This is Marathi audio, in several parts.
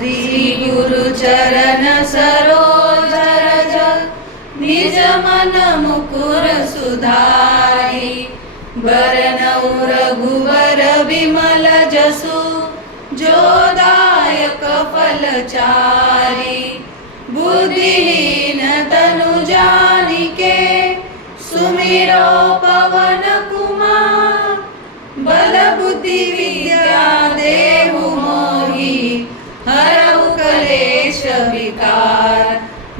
श्री गुरु चरण सरोज रज निज मन मुकुर सुधारी बरनउ रघुवर विमल जसु जो दायक फलचारी बुद्धिहीन तनु जानिके सुमिरो पवन कुमार बल बुद्धि विद्या देहु मोहि हरहु कलेश विकार।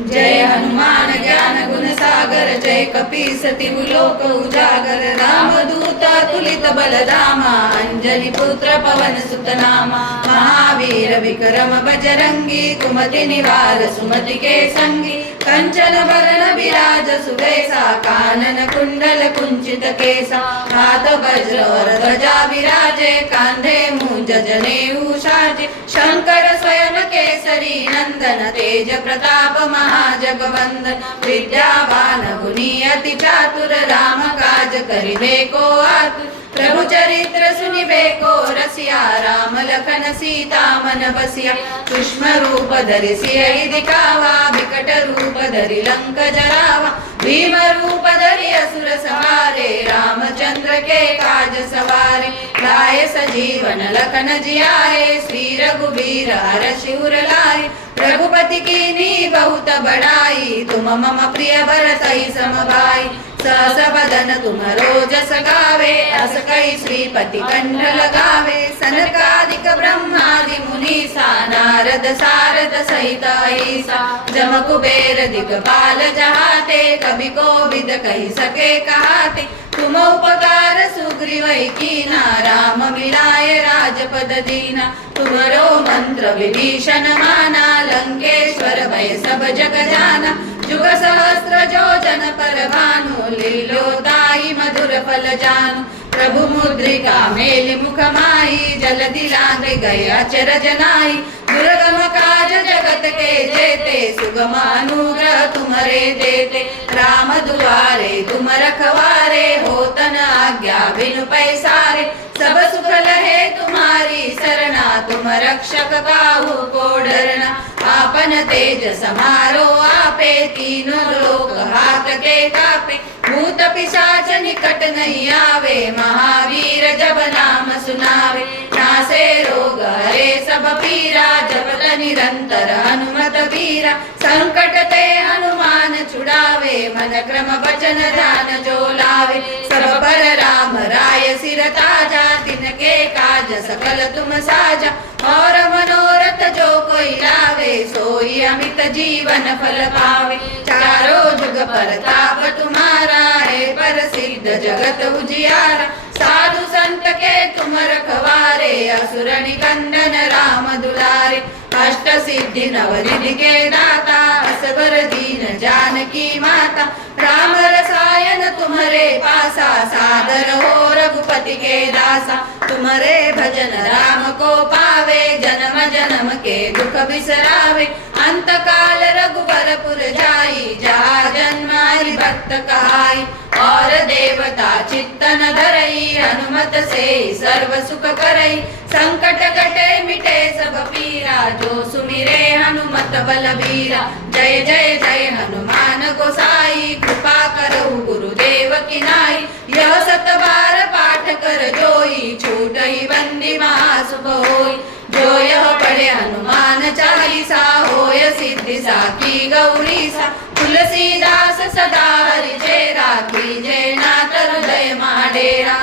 जय हनुमान ज्ञान गुण सागर जय कपीस तिहु लोक उजागर रामदूत तुलित बलधामा अंजनी पुत्र पवन सुत नामा महावीर विक्रम बजरंगी कुमति निवार सुमति के संगी कंचन वरण विराज सुबेसा कानन कुंडल कुंचित केसा हाथ वज्र और ध्वजा विराजे कांधे मूंज जनेऊ साजे शंकर स्वयं केसरी नंदन तेज प्रताप महाजगवंदन विद्यावान गुणी अति चातुर राम काज करिबे को आतुर प्रभु चरित्र सुनिबे को रसिया राम लखन सीता मन बसिया सूक्ष्म रूप धरि सियहि दिखावा विकट रूप धरि लंक जरावा भीम रूप धरि असुर संहारे रामचंद्र के काज सवारे लाए सजीवन लखन जियाए श्री रघुबीर हरषि उर लाए रघुपति कीन्ही बहुत बड़ाई तुम मम प्रिय भरतहि सम भाई सहस बदन तुमरो जस गावे अस कहि श्रीपति कंठ लगावे सनकादिक ब्रह्मादि मुनीसा नारद सारद सहित ऐसा जम कुबेर दिगपाल जहाते कवि कोविद कहि सके कहाते तुम उपकार सुग्रीव कीना राम मिलाए राजपद दीना तुमरो मंत्र विभीषण माना लंकेश्वर भय सब जग जाना जुग सहस्त्र जो जन पर भानु लीलोताई मधुर फल जानु प्रभु मुद्रिका मेलि मुख माही जलधि लांघि गए अचरज नाहि दुर्गम काज जगत के जेते सुगम अनुग्रह तुम्हारे देते राम दुआरे तुम रखवारे होतन आज्ञा बिनु पैसारे सब सुख लहे तुम्हारी सरना तुम रक्षक काहू को डरना आपन तेज समारो आपे तीनों लोक हाथ के कापे भूत पिशाच निकट नहीं आवे महावीर जब नाम सुनावे नासे रोग हरे सब पीरा जपत निरंतर हनुमत वीरा संकट ते हनुमान छुड़ावे मन क्रम वचन ध्यान जो लावे सब पर राम राय सिर ताजा तिनके काज सकल तुम साजा और मनोरथ जो कोई लावे सोई अमित जीवन फल पावे चारों जुग पर ताप तुम्हारा है प्रसिद्ध जगत उजियारा साधु संत के तुम रखवारे असुर निकंदन राम दुलारे अष्ट सिद्धि नवनिधि के दाता असबर दीन जानकी माता राम रसायन तुम्हारे पासा सादर हो रघुपति के दासा तुम्हारे भजन राम को पावे जन्म जन्म के दुख बिसरावे अंत काल रघुबरपुर जाई जहाँ जन्म हरि भक्त कहाई और देवता चित्तन धरई हनुमत से सर्व सुख करई संकट कटे मिटे सब पीरा जो सुमिरे हनुमत बलबीरा जय जय जय हनुमान गोसाई कृपा करहु गुरुदेव की नाई यह सत बार पाठ कर जोई छूटई बंदी महासुख होई जो यह पढ़े हनुमान चालीसा होय सिद्धि साकी गौरीसा तुलसीदास सदा हरि चेरा कीजे नाथ हृदय माडेरा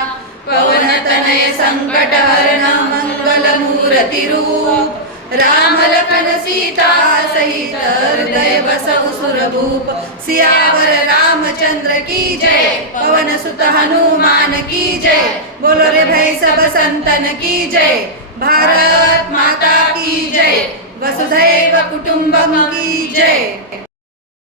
पवन तनय संकट हरण मंगल मूर्ति रूप राम लखन सीता सहित हृदय बसहु सुर भूप सियावर रामचंद्र की जय पवन सुत हनुमान की जय बोलो रे भाई सब संतन की जय भारत माता की जय वसुधैव कुटुंबम की जय।